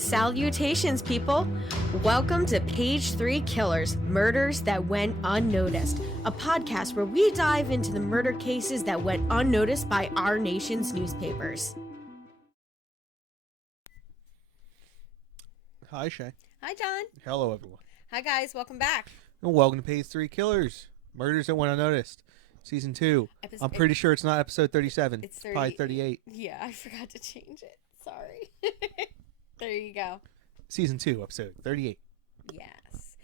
Salutations, people! Welcome to Page 3 Killers, Murders That Went Unnoticed, a podcast where we dive into the murder cases that went unnoticed by our nation's newspapers. Hi, Shay. Hi, John. Hello, everyone. Hi, guys. Welcome back. And welcome to Page 3 Killers, Murders That Went Unnoticed, Season 2. I'm pretty sure it's not episode 37. It's probably 38. Yeah, I forgot to change it. Sorry. There you go. Season 2, episode 38. Yes.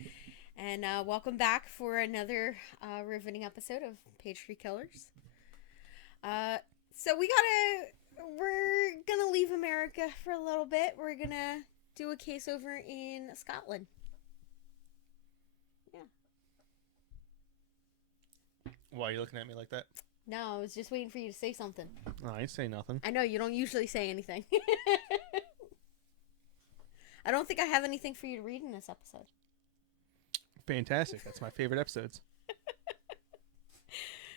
And welcome back for another riveting episode of Page 3 Killers. So we're gonna leave America for a little bit. We're gonna do a case over in Scotland. Yeah. Why are you looking at me like that? No, I was just waiting for you to say something. No, I didn't say nothing. I know, you don't usually say anything. I don't think I have anything for you to read in this episode. Fantastic. That's my favorite episodes.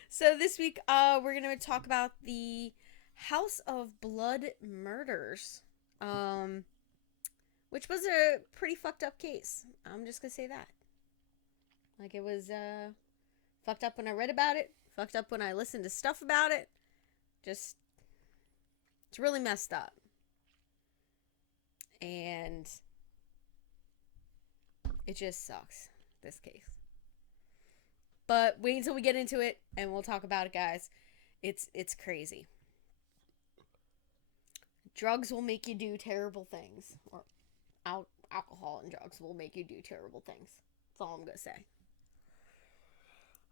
So this week, we're going to talk about the House of Blood murders, which was a pretty fucked up case. I'm just going to say that. Like, it was fucked up when I read about it, fucked up when I listened to stuff about it. Just, it's really messed up. And it just sucks, this case. But wait until we get into it, and we'll talk about it, guys. It's crazy. Drugs will make you do terrible things. Or alcohol and drugs will make you do terrible things. That's all I'm going to say.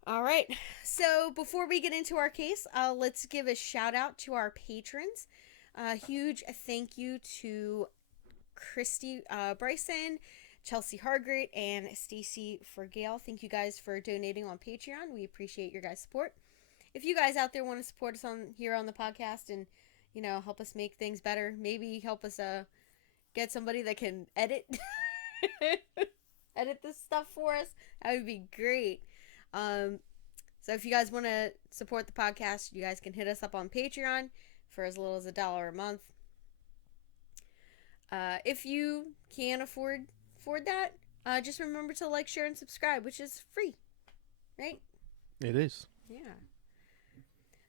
All right. So before we get into our case, let's give a shout out to our patrons. A huge thank you to Christy Bryson, Chelsea Hargrett, and Stacey Fragale. Thank you guys for donating on Patreon. We appreciate your guys' support. If you guys out there want to support us here on the podcast and, you know, help us make things better, maybe help us get somebody that can edit this stuff for us, that would be great. So if you guys want to support the podcast, you guys can hit us up on Patreon for as little as $1 a month. If you can't afford that, just remember to like, share, and subscribe, which is free, right? It is. Yeah.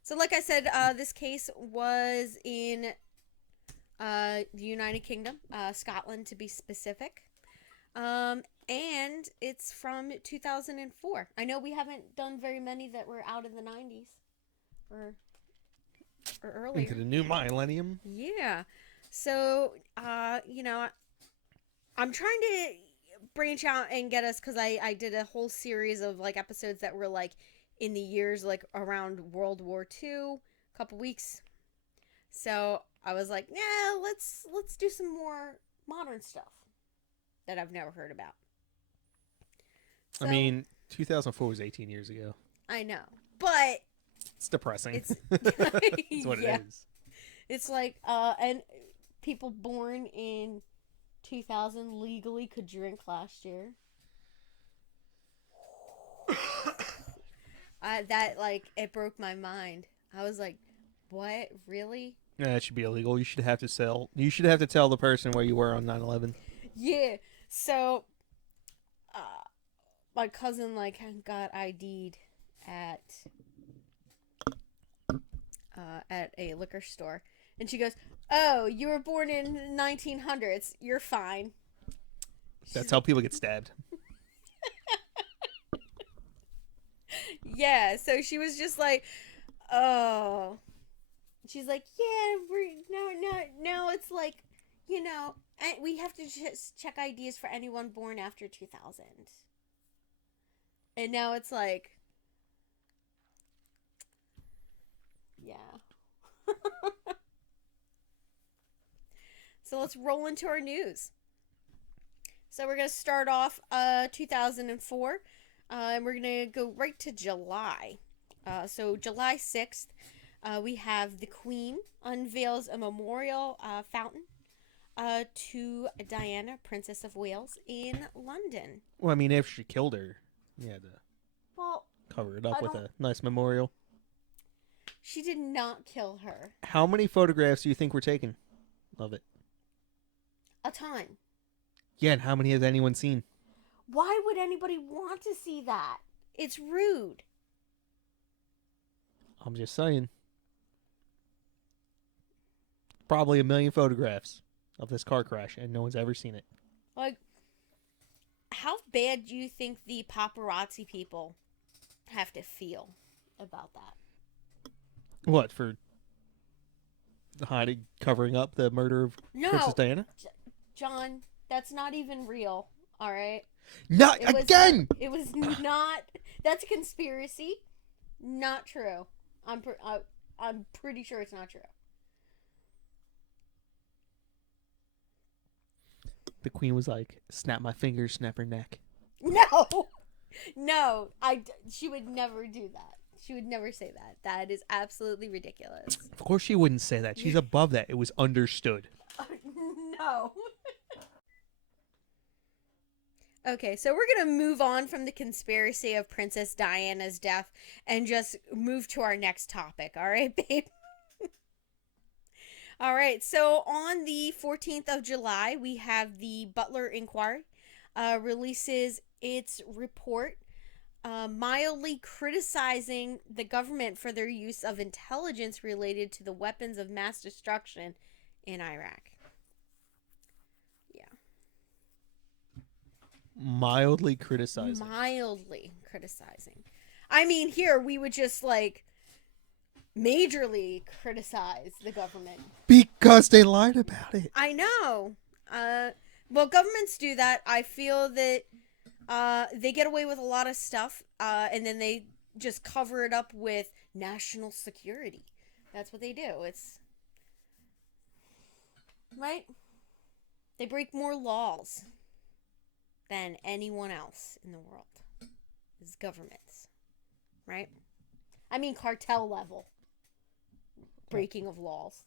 So like I said, this case was in the United Kingdom, Scotland to be specific, and it's from 2004. I know we haven't done very many that were out in the 90s or earlier. Into the new millennium. Yeah. So, you know, I'm trying to branch out and get us, because I did a whole series of, like, episodes that were, like, in the years, like, around World War II, a couple weeks. So, I was like, yeah, let's do some more modern stuff that I've never heard about. So, I mean, 2004 was 18 years ago. I know, but it's depressing. It's That's what it is. It's like, and people born in 2000 legally could drink last year. That, like, it broke my mind. I was like, what? Really? Yeah, that should be illegal. You should have to tell the person where you were on 9/11. Yeah. So, my cousin, like, got ID'd at a liquor store. And she goes, oh, you were born in the 1900s. You're fine. That's how people get stabbed. Yeah, so she was just like, oh. She's like, yeah, no, it's like, you know, we have to just check IDs for anyone born after 2000. And now it's like, yeah. So let's roll into our news. So we're going to start off 2004, and we're going to go right to July. So July 6th, we have the Queen unveils a memorial fountain to Diana, Princess of Wales, in London. Well, I mean, if she killed her, you had to cover it up with a nice memorial. She did not kill her. How many photographs do you think were taken of it? A ton. Yeah, and how many has anyone seen? Why would anybody want to see that? It's rude. I'm just saying. Probably 1 million photographs of this car crash, and no one's ever seen it. Like, how bad do you think the paparazzi people have to feel about that? What, for hiding, covering up the murder of Princess Diana? John, that's not even real, all right? Not again! It was not. That's a conspiracy. Not true. I'm pretty sure it's not true. The queen was like, snap my fingers, snap her neck. No, she would never do that. She would never say that. That is absolutely ridiculous. Of course she wouldn't say that. She's above that. It was understood. No. Okay, so we're going to move on from the conspiracy of Princess Diana's death and just move to our next topic. All right, babe? All right, so on the 14th of July, we have the Butler Inquiry releases its report mildly criticizing the government for their use of intelligence related to the weapons of mass destruction in Iraq. Yeah. Mildly criticizing. Mildly criticizing. I mean, here we would just like majorly criticize the government. Because they lied about it. I know. Well, governments do that. I feel that they get away with a lot of stuff, and then they just cover it up with national security. That's what they do. It's right. They break more laws than anyone else in the world. Is governments, right? I mean, cartel level breaking of laws.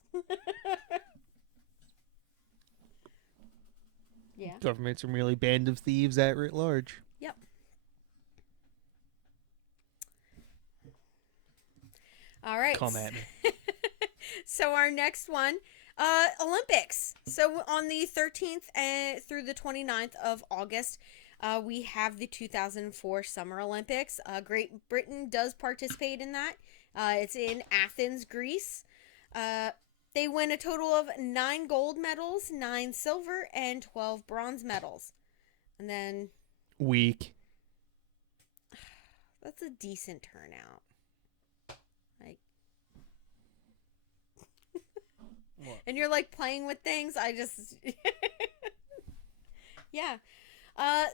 Yeah. Governments are merely band of thieves at writ large. Yep. All right. Come at me. So our next one, Olympics. So on the 13th through the 29th of August, we have the 2004 Summer Olympics. Great Britain does participate in that. It's in Athens, Greece. They win a total of 9 gold medals, 9 silver, and 12 bronze medals. And then... Weak. That's a decent turnout. Like... What? And you're like playing with things. I just... Yeah.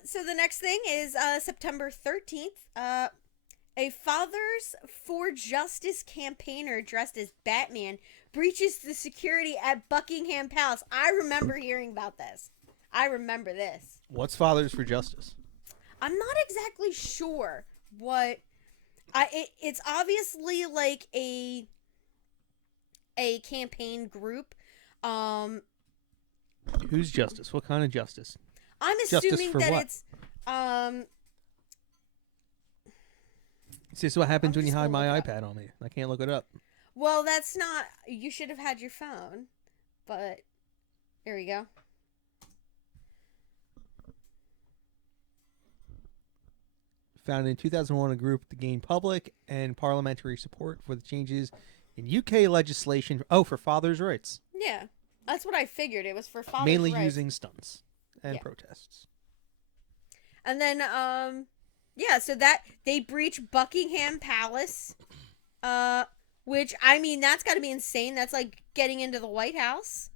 So the next thing is September 13th. A Fathers for Justice campaigner dressed as Batman breaches the security at Buckingham Palace. I remember hearing about this. I remember this. What's Fathers for Justice? I'm not exactly sure what... It's obviously like a campaign group. Who's justice? What kind of justice? I'm assuming that what? It's... This is what happens when you hide my iPad on me. I can't look it up. Well, that's not... You should have had your phone. But, there we go. Founded in 2001, a group to gain public and parliamentary support for the changes in UK legislation. Oh, for fathers' rights. Yeah. That's what I figured. It was for fathers' Mainly rights. using stunts and protests. And then, yeah, so that they breach Buckingham Palace, which, I mean, that's got to be insane. That's like getting into the White House.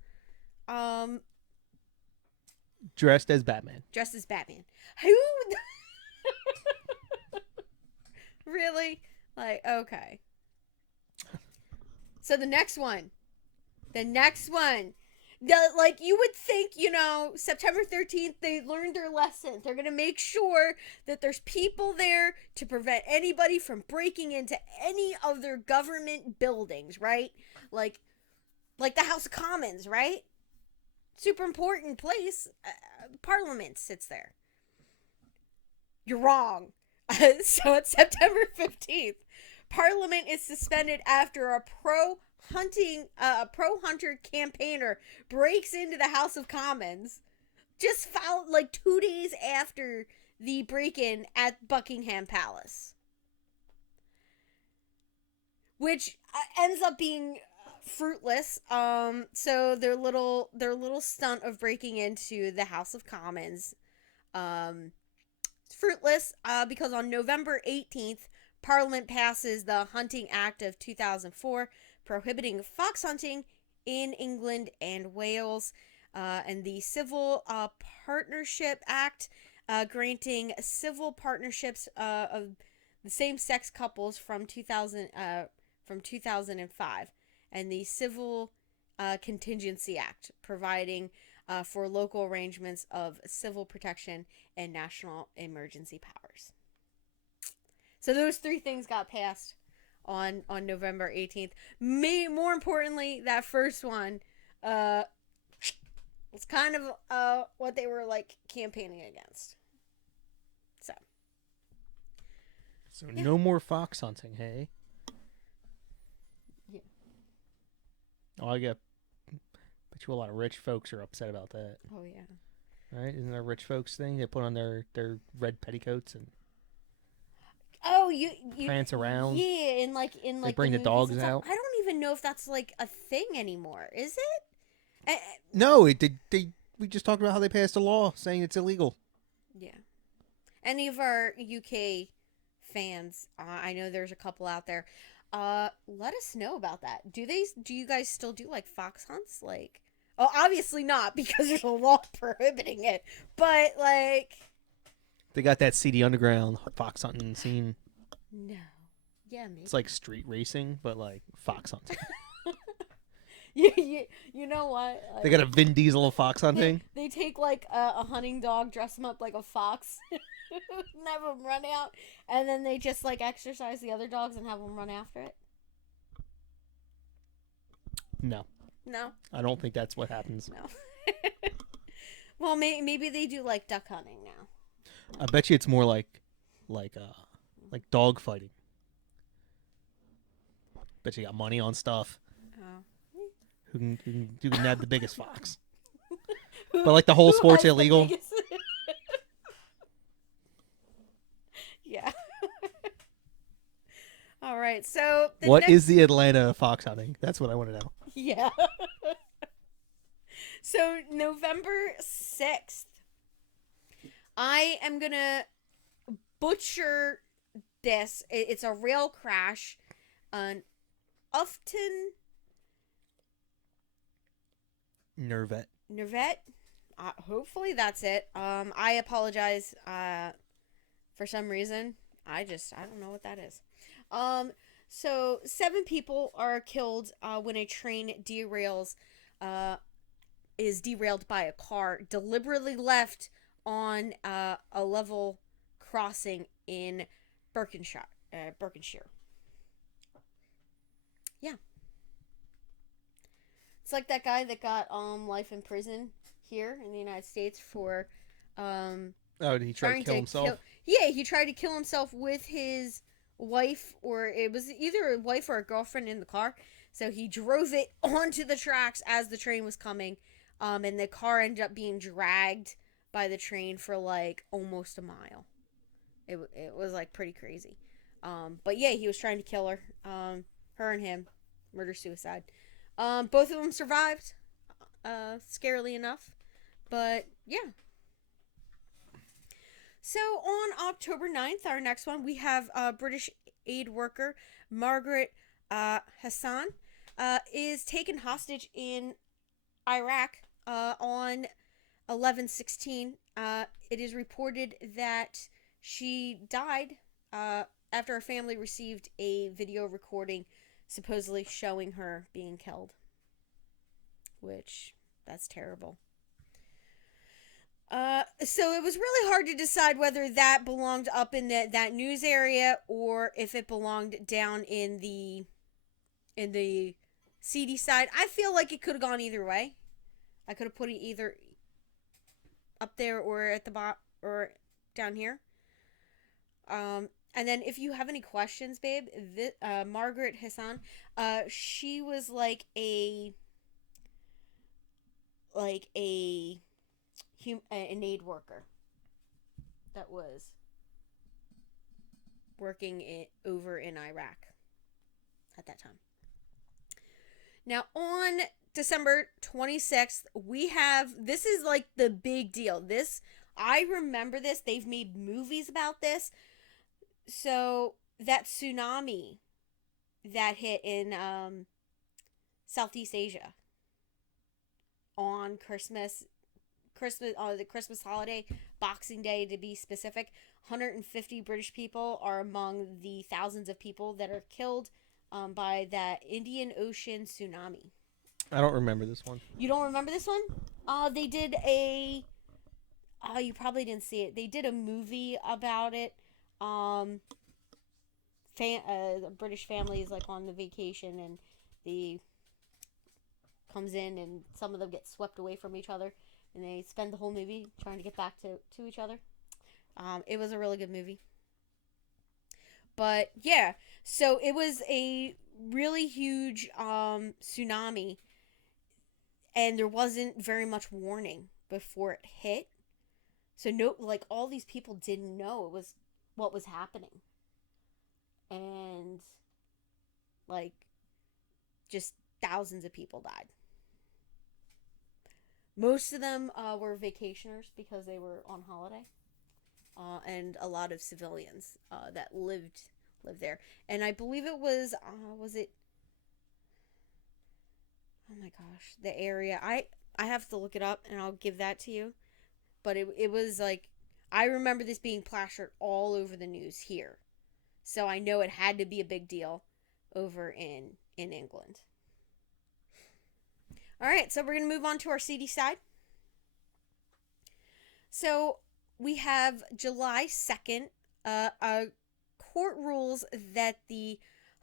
Dressed as Batman. Dressed as Batman. Who? Really? Like, okay. So the next one. Like, you would think, September 13th, they learned their lesson. They're going to make sure that there's people there to prevent anybody from breaking into any of their government buildings, right? Like the House of Commons, right? Super important place. Parliament sits there. You're wrong. So it's September 15th. Parliament is suspended after a pro-hunter campaigner breaks into the House of Commons, just found like 2 days after the break-in at Buckingham Palace, which ends up being fruitless. So their little stunt of breaking into the House of Commons, fruitless. Because on November 18th, Parliament passes the Hunting Act of 2004, prohibiting fox hunting in England and Wales, and the Civil Partnership Act, granting civil partnerships of the same-sex couples from 2005, and the Civil Contingency Act, providing for local arrangements of civil protection and national emergency powers. So those 3 things got passed on November 18th. More importantly, that first one was kind of what they were like campaigning against. So no more fox hunting, hey? Yeah. Oh, I bet you a lot of rich folks are upset about that. Oh yeah. Right? Isn't that a rich folks thing? They put on their red petticoats and you prance around. Yeah, in they bring the dogs out. I don't even know if that's like a thing anymore. Is it? No, we just talked about how they passed a law saying it's illegal. Yeah. Any of our UK fans, I know there's a couple out there. Let us know about that. Do you guys still do like fox hunts? Like, oh, obviously not, because there's a law prohibiting it. But like, they got that seedy underground fox hunting scene. No. Yeah, maybe. It's like street racing, but like fox hunting. You know what? Like, they got a Vin Diesel of fox hunting. They take like a hunting dog, dress him up like a fox, and have him run out, and then they just like exercise the other dogs and have them run after it. No. I don't think that's what happens. No. Well, maybe they do like duck hunting now. I bet you it's more like dog fighting. Bet you got money on stuff. Oh. Who can nab the biggest fox? But like the whole sport's illegal. Yeah. All right. So what is the Atlanta fox hunting? That's what I want to know. Yeah. So November 6th, I am gonna butcher this. It's a rail crash on Ufton. Nervet. Hopefully that's it. I apologize. For some reason, I don't know what that is. So 7 people are killed when a train is derailed by a car deliberately left on a level crossing in Berkshire. Yeah. It's like that guy that got life in prison here in the United States for did he try to kill himself? He tried to kill himself with his wife, or it was either a wife or a girlfriend in the car. So he drove it onto the tracks as the train was coming, and the car ended up being dragged by the train for like almost a mile. It was like pretty crazy. But yeah, he was trying to kill her. Her and him, murder-suicide. Both of them survived, scarily enough. But yeah. So on October 9th, our next one, we have British aid worker Margaret Hassan is taken hostage in Iraq on 11/16. It is reported that she died after her family received a video recording supposedly showing her being killed. Which, that's terrible. So it was really hard to decide whether that belonged up in that news area or if it belonged down in the seedy side. I feel like it could have gone either way. I could have put it either up there or at the bottom or down here. And then if you have any questions, babe, Margaret Hassan, she was like a an aid worker that was working over in Iraq at that time. Now, on December 26th, we have, this is like the big deal. This, I remember this. They've made movies about this. So, that tsunami that hit in Southeast Asia on the Christmas holiday, Boxing Day to be specific, 150 British people are among the thousands of people that are killed by that Indian Ocean tsunami. I don't remember this one. You don't remember this one? They did you probably didn't see it. They did a movie about it. A British family is like on the vacation, and the comes in, and some of them get swept away from each other, and they spend the whole movie trying to get back to each other. It was a really good movie. But yeah, so it was a really huge tsunami, and there wasn't very much warning before it hit. So no, like, all these people didn't know it was what was happening. And like, just thousands of people died. Most of them were vacationers because they were on holiday. And a lot of civilians that lived there. And I believe it was it, oh my gosh, the area. I have to look it up, and I'll give that to you. But it was like, I remember this being plastered all over the news here. So I know it had to be a big deal over in England. All right, so we're going to move on to our CD side. So we have July 2nd, court rules that the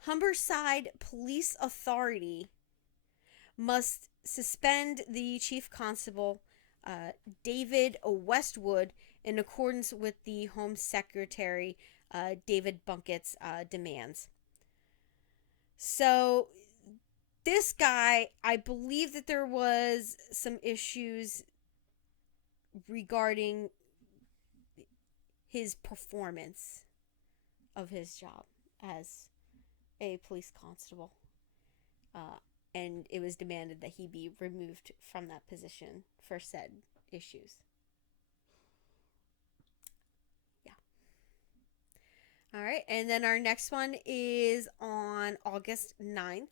Humberside Police Authority must suspend the Chief Constable, David Westwood, in accordance with the Home Secretary, David Bunkett's demands. So this guy, I believe that there was some issues regarding his performance of his job as a police constable. And it was demanded that he be removed from that position for said issues. Yeah. All right, and then our next one is on August 9th.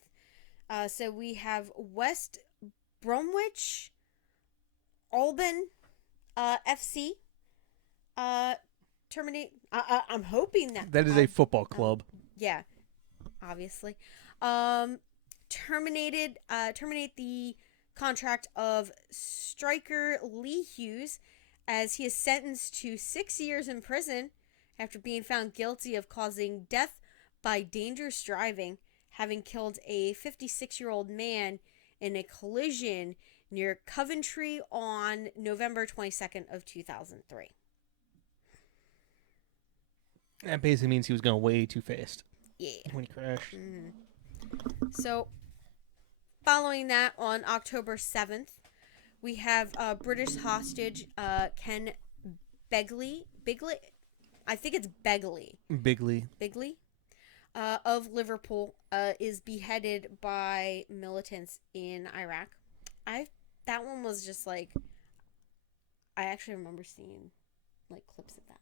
So we have West Bromwich Alban FC terminate. I'm hoping that is a football club. Yeah, obviously. Terminate the contract of striker Lee Hughes, as he is sentenced to 6 years in prison after being found guilty of causing death by dangerous driving, having killed a 56-year-old man in a collision near Coventry on November 22nd of 2003. That basically means he was going way too fast. Yeah. When he crashed. Mm-hmm. So, following that, on October 7th, we have British hostage Ken Begley. I think it's Begley. Bigley. Of Liverpool is beheaded by militants in Iraq. That one was just like, I actually remember seeing like clips of that.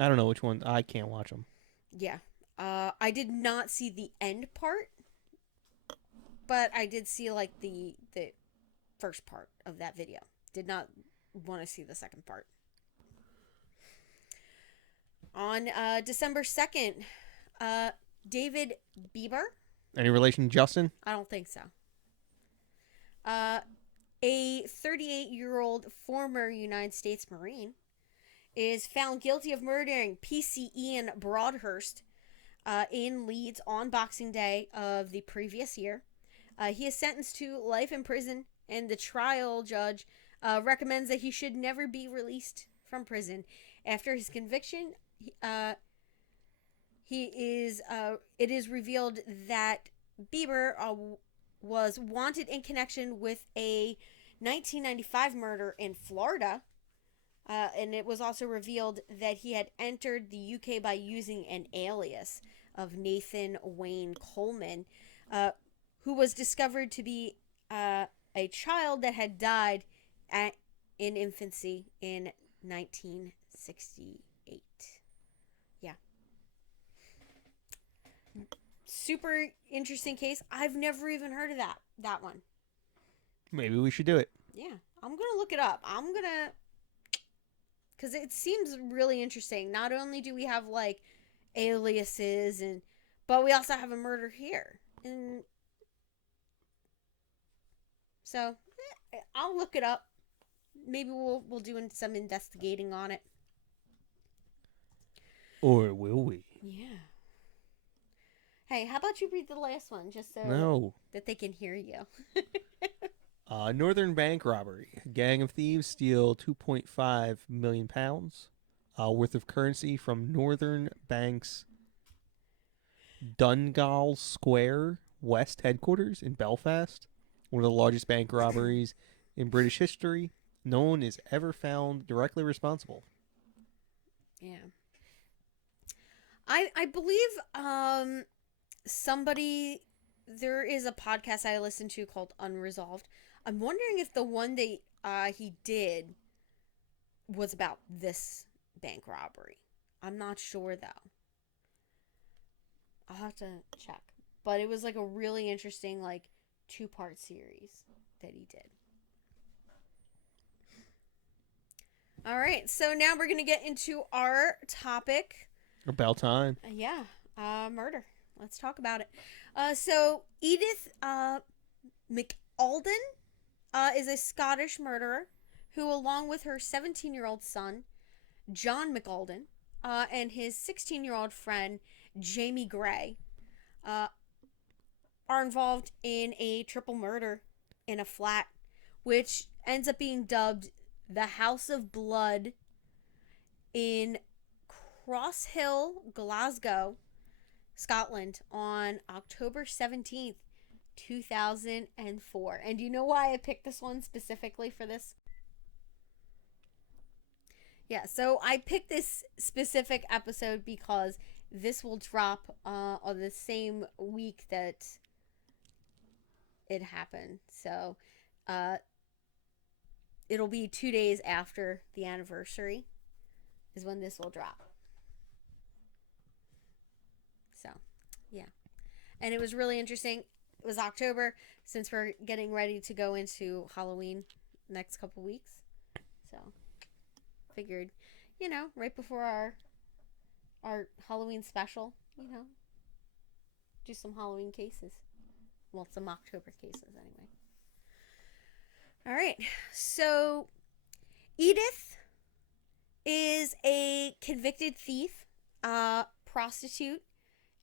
I don't know which one. I can't watch them. Yeah. I did not see the end part, but I did see like the first part of that video. Did not want to see the second part. On December 2nd, David Bieber. Any relation to Justin? I don't think so. A 38-year-old former United States Marine is found guilty of murdering PC Ian Broadhurst in Leeds on Boxing Day of the previous year. He is sentenced to life in prison, and the trial judge recommends that he should never be released from prison. After his conviction, It is revealed that Bieber was wanted in connection with a 1995 murder in Florida. And it was also revealed that he had entered the UK by using an alias of Nathan Wayne Coleman, who was discovered to be a child that had died in infancy in 1968. Yeah. Super interesting case. I've never even heard of that one. Maybe we should do it. Yeah, I'm going to look it up. Because it seems really interesting. Not only do we have, like, aliases, but we also have a murder here. And so, I'll look it up. Maybe we'll do some investigating on it. Or will we? Yeah. Hey, how about you read the last one, just so that they can hear you? Northern bank robbery. A gang of thieves steal £2.5 million worth of currency from Northern Bank's Dungal Square West headquarters in Belfast. One of the largest bank robberies in British history. No one is ever found directly responsible. Yeah. I believe there is a podcast I listen to called Unresolved. I'm wondering if the one that he did was about this bank robbery. I'm not sure, though. I'll have to check. But it was like a really interesting, like, 2-part series that he did. All right, so now we're going to get into our topic. About time. Murder. Let's talk about it. So Edith McAlinden is a Scottish murderer who, along with her 17-year-old son, John McAlinden, and his 16-year-old friend, Jamie Gray, are involved in a triple murder in a flat, which ends up being dubbed the House of Blood in Crosshill, Glasgow, Scotland, on October 17th, 2004. And do you know why I picked this one specifically for this? Yeah, so I picked this specific episode because this will drop on the same week that it happened. So it'll be 2 days after the anniversary is when this will drop. So, yeah. And it was really interesting. It was October, since we're getting ready to go into Halloween next couple weeks. So, figured, right before our Halloween special, do some Halloween cases. Well, some October cases, anyway. All right. So, Edith is a convicted thief, prostitute,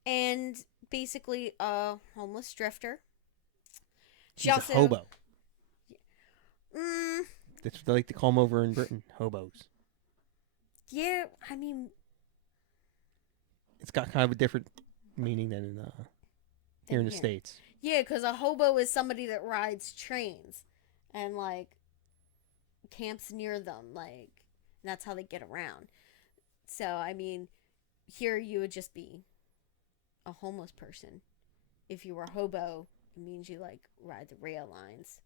and basically a homeless drifter. She's a hobo. That's what they like to call them over in Britain, hobos. Yeah, I mean, it's got kind of a different meaning than here in the States. Yeah, because a hobo is somebody that rides trains and, like, camps near them, like, and that's how they get around. So, I mean, here you would just be a homeless person. If you were a hobo, it means you, like, ride the rail lines.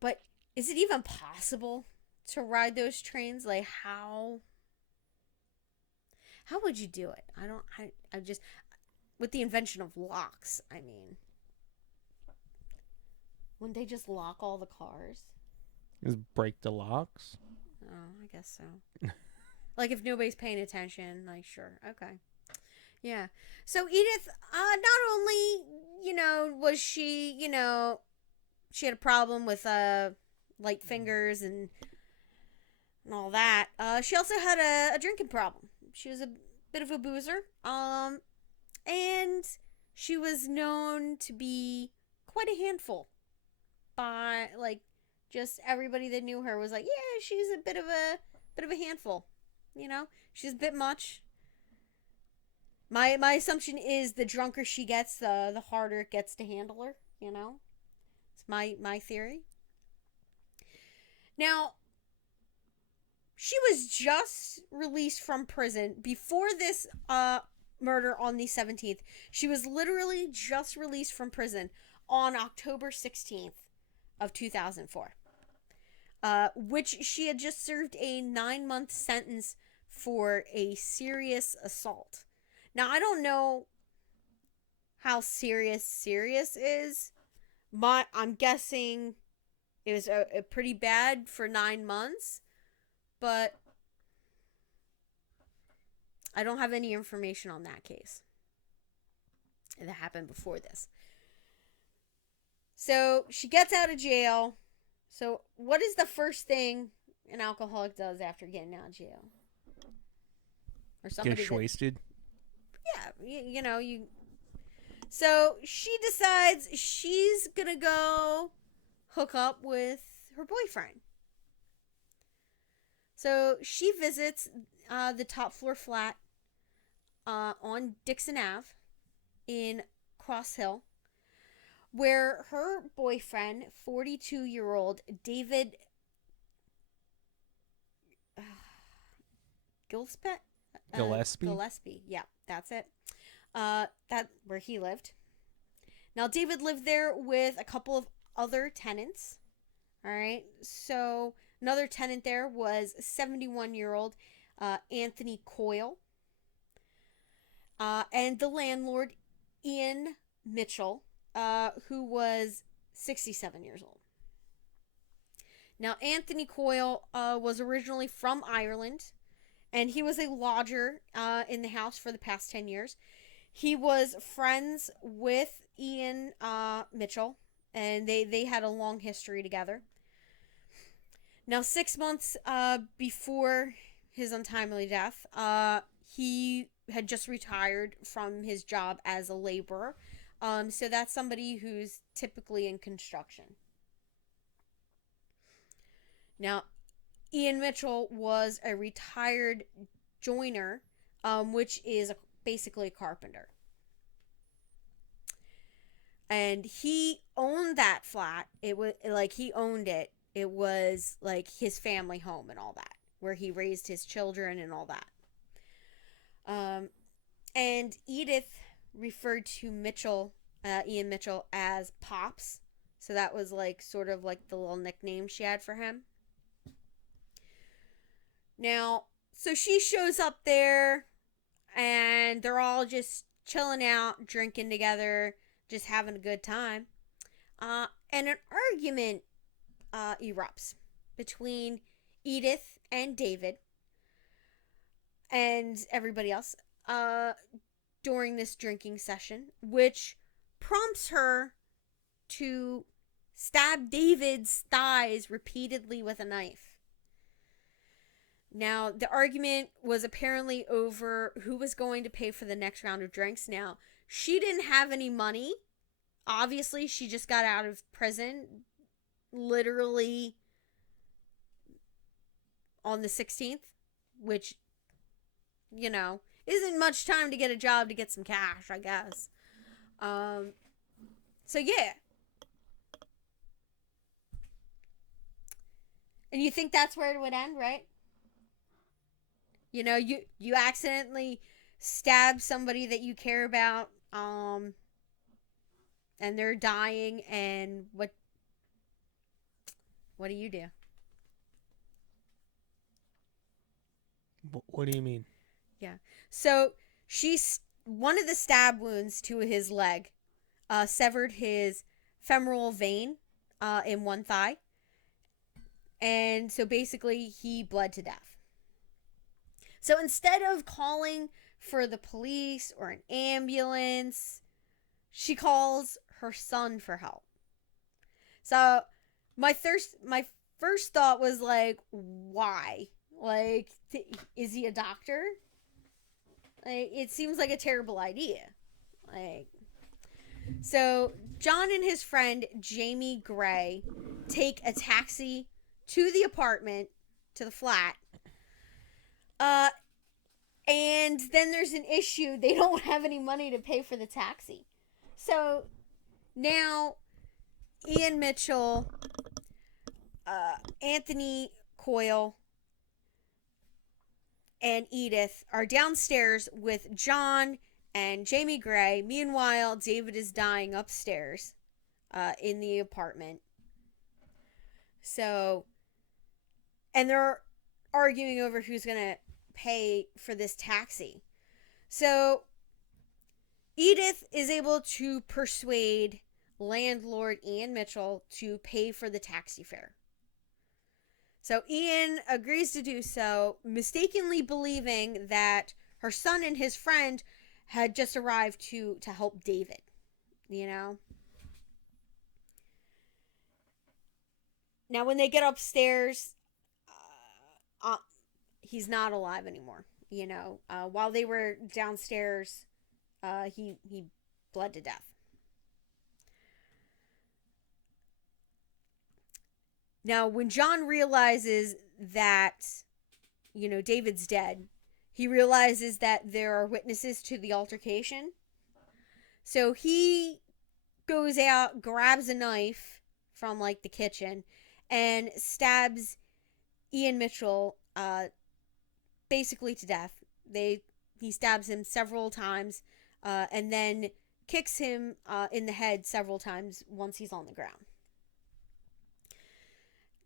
But is it even possible to ride those trains? Like, how would you do it? I just, with the invention of locks, I mean, wouldn't they just lock all the cars? Just break the locks? Oh, I guess so. Like, if nobody's paying attention, like, sure, okay. Yeah. So Edith, not only, was she, she had a problem with light fingers and all that. She also had a drinking problem. She was a bit of a boozer. And she was known to be quite a handful by, like, just everybody that knew her was like, yeah, she's a bit of a handful. You know, she's a bit much. My assumption is the drunker she gets, the harder it gets to handle her. You know, it's my theory. Now, she was just released from prison before this murder on the 17th. She was literally just released from prison on October 16th of 2004. Which she had just served a 9-month sentence for a serious assault. Now, I don't know how serious is. I'm guessing it was a pretty bad for 9 months, but I don't have any information on that case. And that happened before this. So she gets out of jail. So what is the first thing an alcoholic does after getting out of jail? Or somebody Get wasted. Yeah, you know, you. So she decides she's gonna go hook up with her boyfriend. So she visits the top floor flat on Dixon Ave in Crosshill, where her boyfriend, 42-year-old David Gillespie. Yeah, that's it. That where he lived. Now, David lived there with a couple of other tenants. All right. So another tenant there was 71-year-old Anthony Coyle. And the landlord, Ian Mitchell, who was 67 years old. Now, Anthony Coyle was originally from Ireland, and he was a lodger in the house for the past 10 years. He was friends with Ian Mitchell, and they had a long history together. Now, 6 months before his untimely death, he had just retired from his job as a laborer. So that's somebody who's typically in construction. Now, Ian Mitchell was a retired joiner, which is basically a carpenter. And he owned that flat. It was like he owned it. It was like his family home and all that, where he raised his children and all that. And Edith referred to Ian Mitchell, as Pops. So that was like sort of like the little nickname she had for him. Now, so she shows up there and they're all just chilling out, drinking together, just having a good time. And an argument erupts between Edith and David and everybody else during this drinking session, which prompts her to stab David's thighs repeatedly with a knife. Now, the argument was apparently over who was going to pay for the next round of drinks. Now, she didn't have any money. Obviously, she just got out of prison literally on the 16th, which, you know, isn't much time to get a job to get some cash, I guess. So, yeah. And you think that's where it would end, right? You know, you accidentally stab somebody that you care about, and they're dying, and what do you do? What do you mean? Yeah. So one of the stab wounds to his leg severed his femoral vein in one thigh. And so basically he bled to death. So instead of calling for the police or an ambulance, she calls her son for help. So my first thought was like, why? Like, is he a doctor? Like, it seems like a terrible idea. Like, so John and his friend Jamie Gray take a taxi to the apartment, to the flat, Uh, and then there's an issue. They don't have any money to pay for the taxi. So now Ian Mitchell, Anthony Coyle, and Edith are downstairs with John and Jamie Gray. Meanwhile, David is dying upstairs in the apartment. So, and they're arguing over who's going to pay for this taxi. So, Edith is able to persuade landlord Ian Mitchell to pay for the taxi fare. So Ian agrees to do so, mistakenly believing that her son and his friend had just arrived to help David, you know? Now when they get upstairs, he's not alive anymore, you know? While they were downstairs, he bled to death. Now, when John realizes that, you know, David's dead, he realizes that there are witnesses to the altercation. So he goes out, grabs a knife from, like, the kitchen, and stabs Ian Mitchell basically to death. He stabs him several times and then kicks him in the head several times once he's on the ground.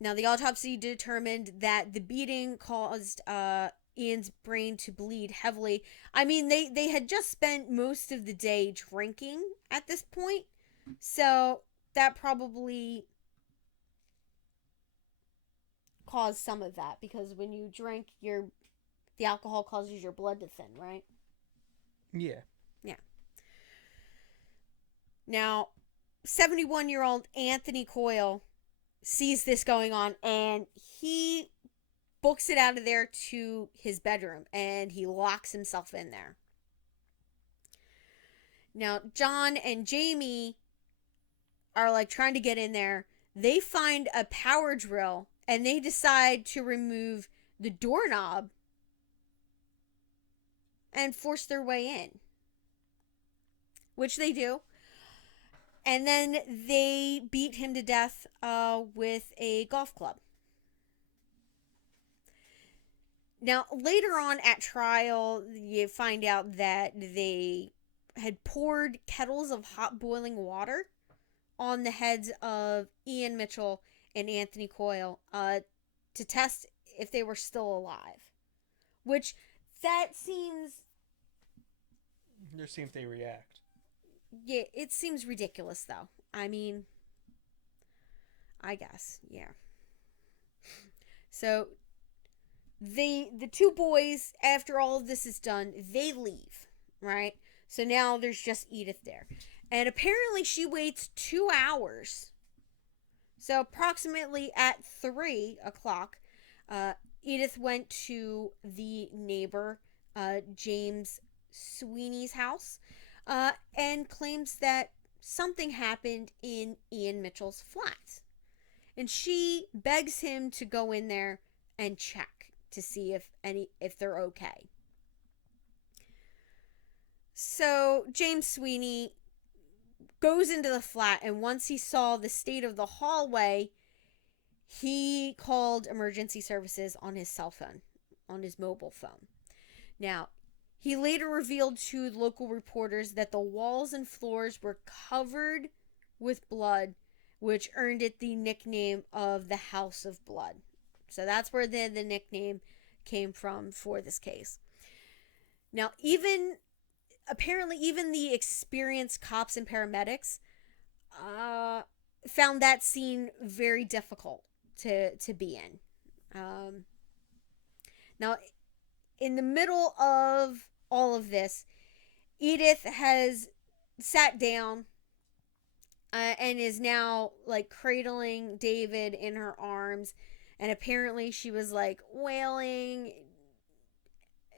Now, the autopsy determined that the beating caused Ian's brain to bleed heavily. I mean, they had just spent most of the day drinking at this point, so that probably caused some of that, because when you drink, the alcohol causes your blood to thin, right? Yeah. Yeah. Now, 71-year-old Anthony Coyle sees this going on, and he books it out of there to his bedroom, and he locks himself in there. Now, John and Jamie are, like, trying to get in there. They find a power drill, and they decide to remove the doorknob and force their way in, which they do. And then they beat him to death with a golf club. Now, later on at trial, you find out that they had poured kettles of hot boiling water on the heads of Ian Mitchell and Anthony Coyle to test if they were still alive. Which, that seems... Just see if they react. Yeah, it seems ridiculous, though. I mean, I guess, yeah. So, the two boys, after all of this is done, they leave, right? So now there's just Edith there. And apparently she waits 2 hours. So approximately at 3 o'clock, Edith went to the neighbor, James Sweeney's house, and claims that something happened in Ian Mitchell's flat. And she begs him to go in there and check to see if they're okay. So James Sweeney goes into the flat, and once he saw the state of the hallway, he called emergency services on his cell phone, on his mobile phone. Now, he later revealed to local reporters that the walls and floors were covered with blood, which earned it the nickname of the House of Blood. So that's where the nickname came from for this case. Now, apparently even the experienced cops and paramedics found that scene very difficult to be in. Now, in the middle of all of this, Edith has sat down and is now, like, cradling David in her arms, and apparently she was, like, wailing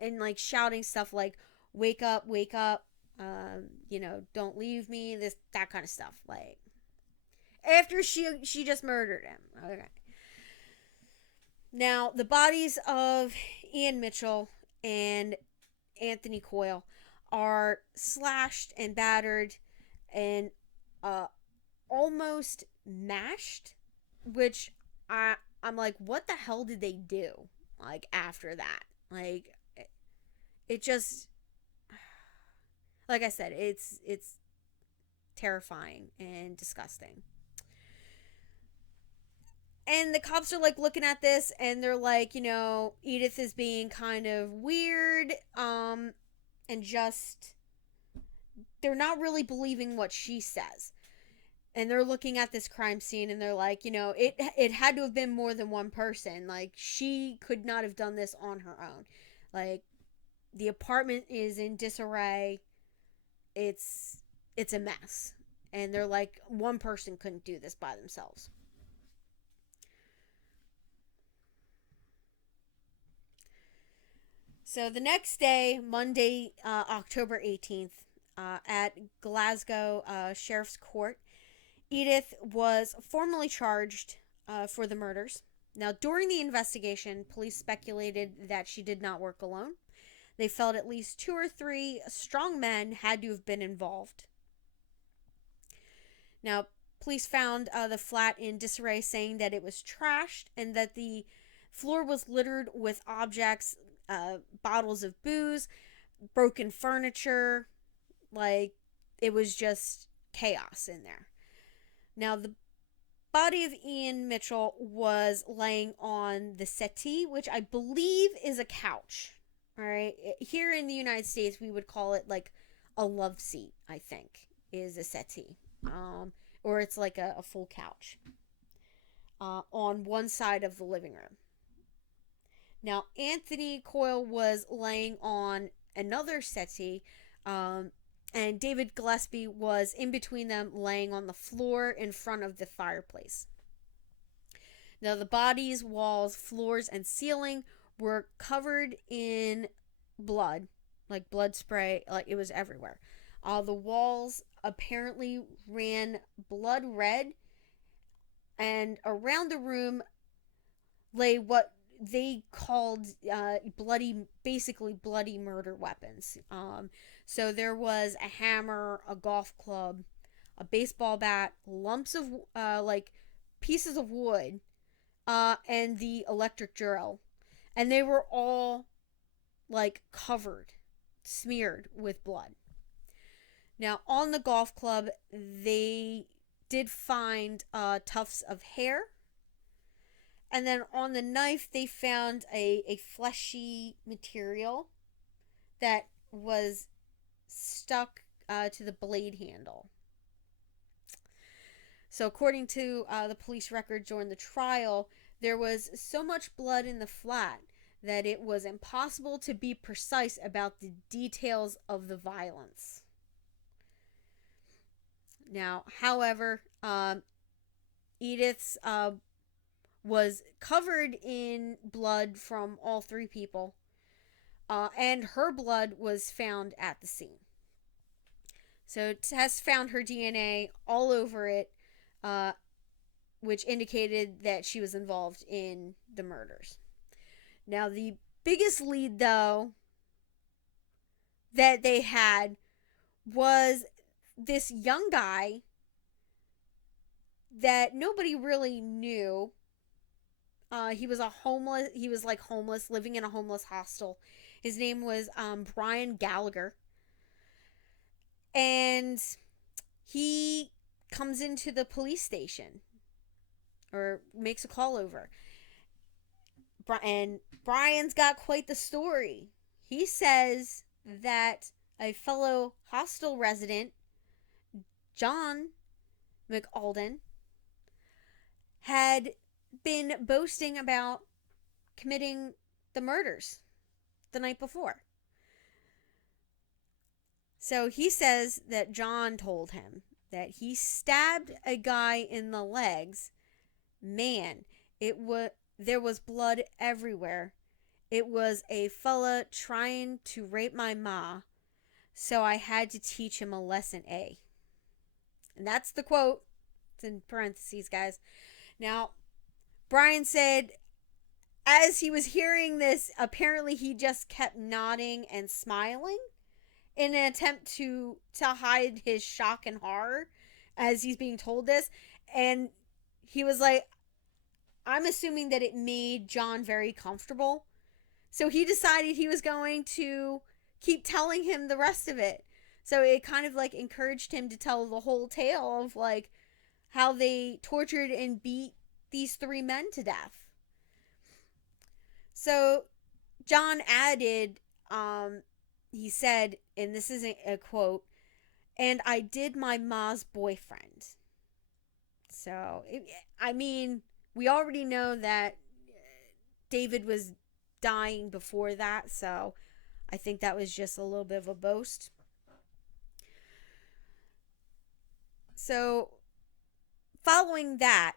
and, like, shouting stuff like, wake up, don't leave me, that kind of stuff, like, after she just murdered him. Okay. Now, the bodies of Ian Mitchell and Anthony Coyle are slashed and battered and uh, almost mashed, which I'm like, what the hell did they do? Like after that, like it just, like I said, it's terrifying and disgusting. And the cops are like looking at this and they're like, Edith is being kind of weird, and just they're not really believing what she says. And they're looking at this crime scene and they're like, it had to have been more than one person. Like she could not have done this on her own. Like the apartment is in disarray. It's a mess. And they're like, one person couldn't do this by themselves. So the next day, Monday, October 18th, at Glasgow Sheriff's Court, Edith was formally charged for the murders. Now, during the investigation, police speculated that she did not work alone. They felt at least 2 or 3 strong men had to have been involved. Now, police found the flat in disarray, saying that it was trashed and that the floor was littered with objects, bottles of booze, broken furniture. Like, it was just chaos in there. Now, the body of Ian Mitchell was laying on the settee, which I believe is a couch. All right. Here in the United States, we would call it like a love seat, I think, is a settee. Or it's like a full couch on one side of the living room. Now, Anthony Coyle was laying on another settee, and David Gillespie was in between them, laying on the floor in front of the fireplace. Now, the bodies, walls, floors, and ceiling were covered in blood, like blood spray, like it was everywhere. The walls apparently ran blood red, and around the room lay what they called basically bloody murder weapons. So there was a hammer, a golf club, a baseball bat, lumps of like pieces of wood, and the electric drill, and they were all like covered, smeared with blood. Now, on the golf club, they did find tufts of hair. And then on the knife, they found a fleshy material that was stuck to the blade handle. So, according to the police record during the trial, there was so much blood in the flat that it was impossible to be precise about the details of the violence. Now, however, Edith's was covered in blood from all 3 people, and her blood was found at the scene. So tests found her DNA all over it, which indicated that she was involved in the murders. Now, the biggest lead, though, that they had was this young guy that nobody really knew. He was homeless, living in a homeless hostel. His name was Brian Gallagher. And he comes into the police station, or makes a call over. And Brian's got quite the story. He says that a fellow hostel resident, John McAlinden, had been boasting about committing the murders the night before. So he says that John told him that he stabbed a guy in the legs. Man, there was blood everywhere. It was a fella trying to rape my ma, so I had to teach him a lesson, eh? And that's the quote. It's in parentheses, guys. Now, Brian said as he was hearing this, apparently he just kept nodding and smiling in an attempt to hide his shock and horror as he's being told this. And he was like, I'm assuming that it made John very comfortable. So he decided he was going to keep telling him the rest of it. So it kind of like encouraged him to tell the whole tale of like how they tortured and beat these three men to death. So John added, he said, and this isn't a quote, and I did my ma's boyfriend. So, I mean, we already know that David was dying before that, so I think that was just a little bit of a boast. So, following that,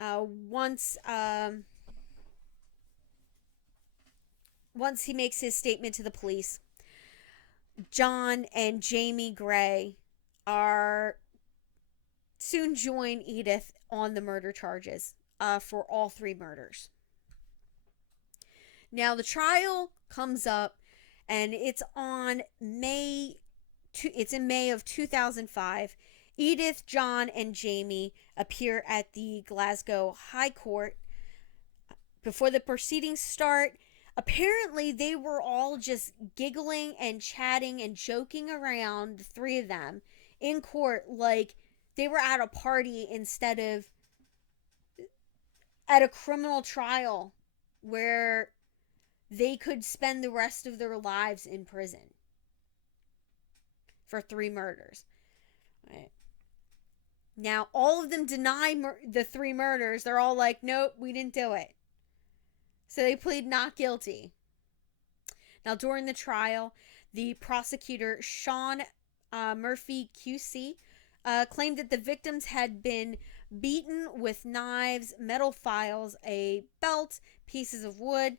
once he makes his statement to the police, John and Jamie Gray are soon join Edith on the murder charges for all three murders. Now the trial comes up, and it's on May. It's in May of 2005. Edith, John, and Jamie appear at the Glasgow High Court. Before the proceedings start, apparently they were all just giggling and chatting and joking around, the three of them, in court like they were at a party instead of at a criminal trial where they could spend the rest of their lives in prison for three murders. Right. Now, all of them deny the three murders. They're all like, nope, we didn't do it. So they plead not guilty. Now, during the trial, the prosecutor, Sean Murphy QC, claimed that the victims had been beaten with knives, metal files, a belt, pieces of wood,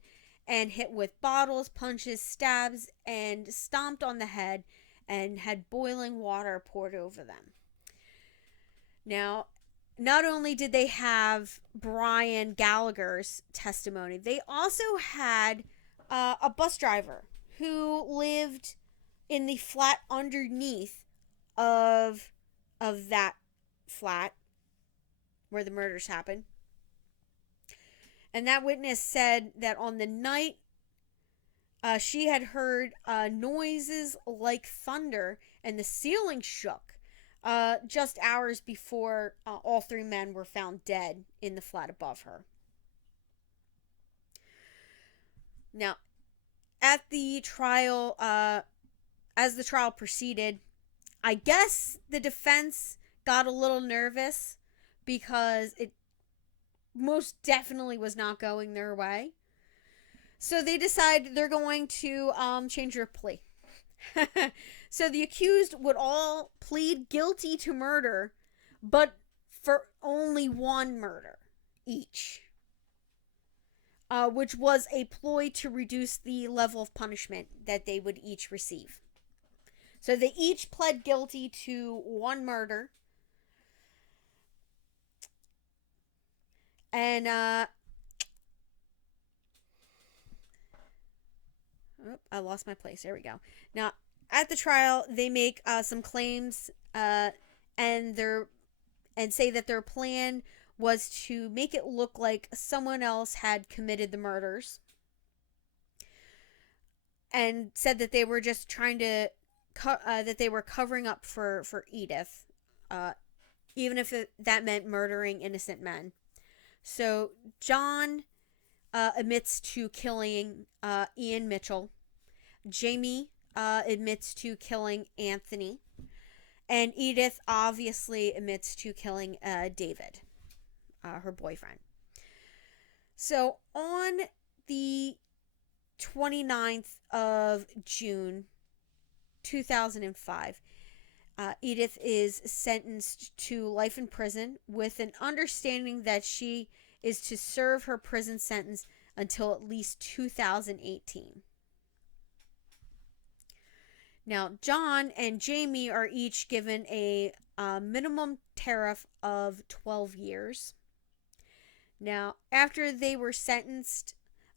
and hit with bottles, punches, stabs, and stomped on the head, and had boiling water poured over them. Now, not only did they have Brian Gallagher's testimony, they also had a bus driver who lived in the flat underneath of that flat where the murders happened. And that witness said that on the night she had heard noises like thunder and the ceiling shook just hours before all three men were found dead in the flat above her. Now, at the trial, as the trial proceeded, I guess the defense got a little nervous because it most definitely was not going their way. So they decide they're going to change their plea. So the accused would all plead guilty to murder, but for only one murder each, which was a ploy to reduce the level of punishment that they would each receive. So they each pled guilty to one murder. And I lost my place. There we go. Now, at the trial, they make some claims and say that their plan was to make it look like someone else had committed the murders, and said that they were just trying to that they were covering up for Edith, even if that meant murdering innocent men. So John admits to killing Ian Mitchell. Jamie admits to killing Anthony. And Edith obviously admits to killing David, her boyfriend. So on the 29th of June 2005, Edith is sentenced to life in prison with an understanding that she is to serve her prison sentence until at least 2018. Now, John and Jamie are each given a minimum tariff of 12 years. Now, after they were sentenced,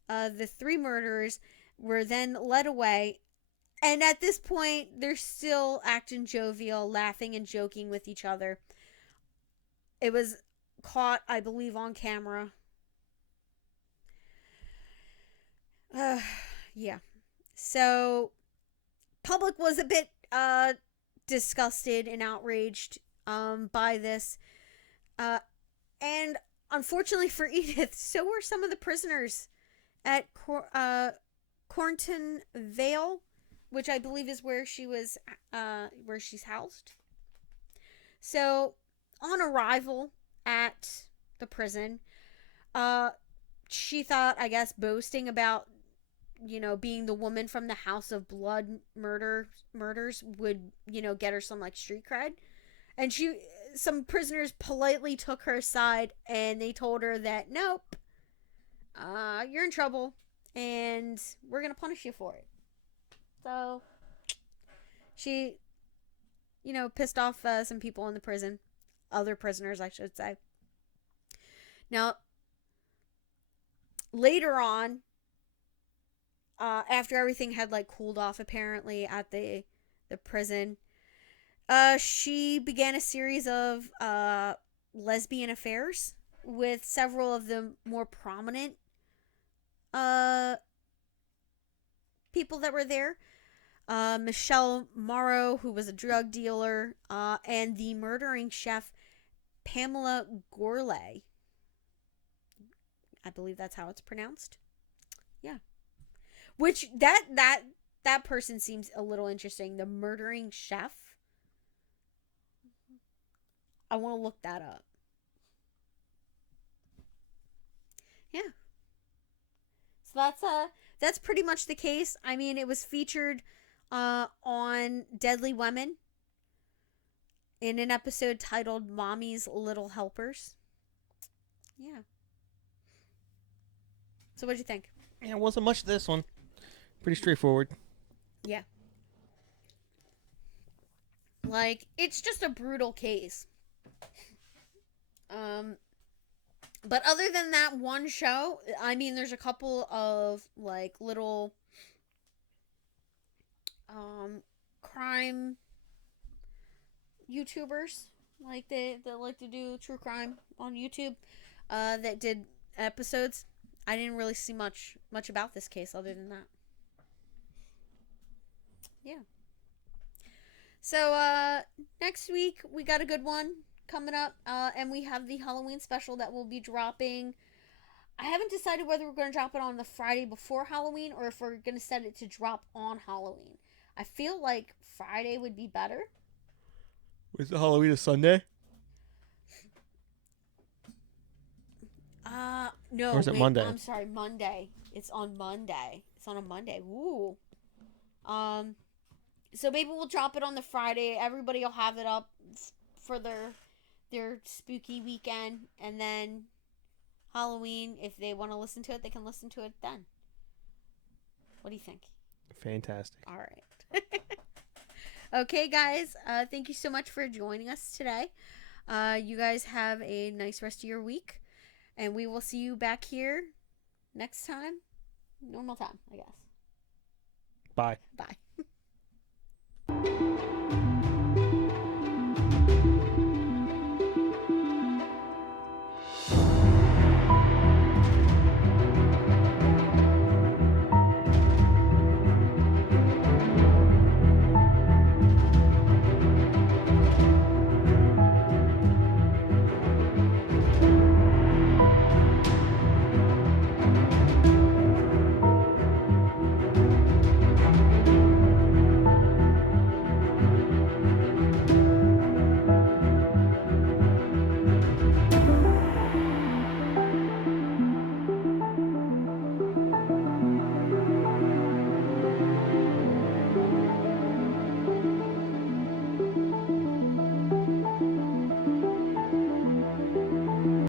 the 3 murderers were then led away. And at this point, they're still acting jovial, laughing and joking with each other. It was caught, I believe, on camera. Yeah. So, public was a bit disgusted and outraged by this. And unfortunately for Edith, so were some of the prisoners at Cornton Vale, which I believe is where she's housed. So, on arrival at the prison, she thought, I guess, boasting about, being the woman from the House of Blood murders would, get her some, like, street cred. And some prisoners politely took her aside and they told her that, nope, you're in trouble and we're going to punish you for it. So, she, pissed off some people in the prison. Other prisoners, I should say. Now, later on, after everything had, like, cooled off, apparently, at the prison, she began a series of lesbian affairs with several of the more prominent people that were there. Michelle Morrow, who was a drug dealer, and the murdering chef Pamela Gourlay. I believe that's how it's pronounced. Yeah. Which, that person seems a little interesting. The murdering chef. I want to look that up. Yeah. So that's pretty much the case. I mean, it was featured on Deadly Women in an episode titled Mommy's Little Helpers. Yeah. So what'd you think? Yeah, it wasn't much of this one. Pretty straightforward. Yeah. Like, it's just a brutal case. But other than that one show, I mean, there's a couple of, like, little crime YouTubers, like, they like to do true crime on YouTube, that did episodes. I didn't really see much about this case other than that. Yeah. So, next week, we got a good one coming up, and we have the Halloween special that will be dropping. I haven't decided whether we're going to drop it on the Friday before Halloween or if we're going to set it to drop on Halloween. I feel like Friday would be better. Was the Halloween a Sunday? No. Or is it Monday? I'm sorry, Monday. It's on Monday. It's on a Monday. Ooh. So maybe we'll drop it on the Friday. Everybody will have it up for their spooky weekend, and then Halloween, if they want to listen to it, they can listen to it then. What do you think? Fantastic. All right. Okay, guys. Thank you so much for joining us today. You guys have a nice rest of your week, and we will see you back here next time. Normal time, I guess. Bye. Bye.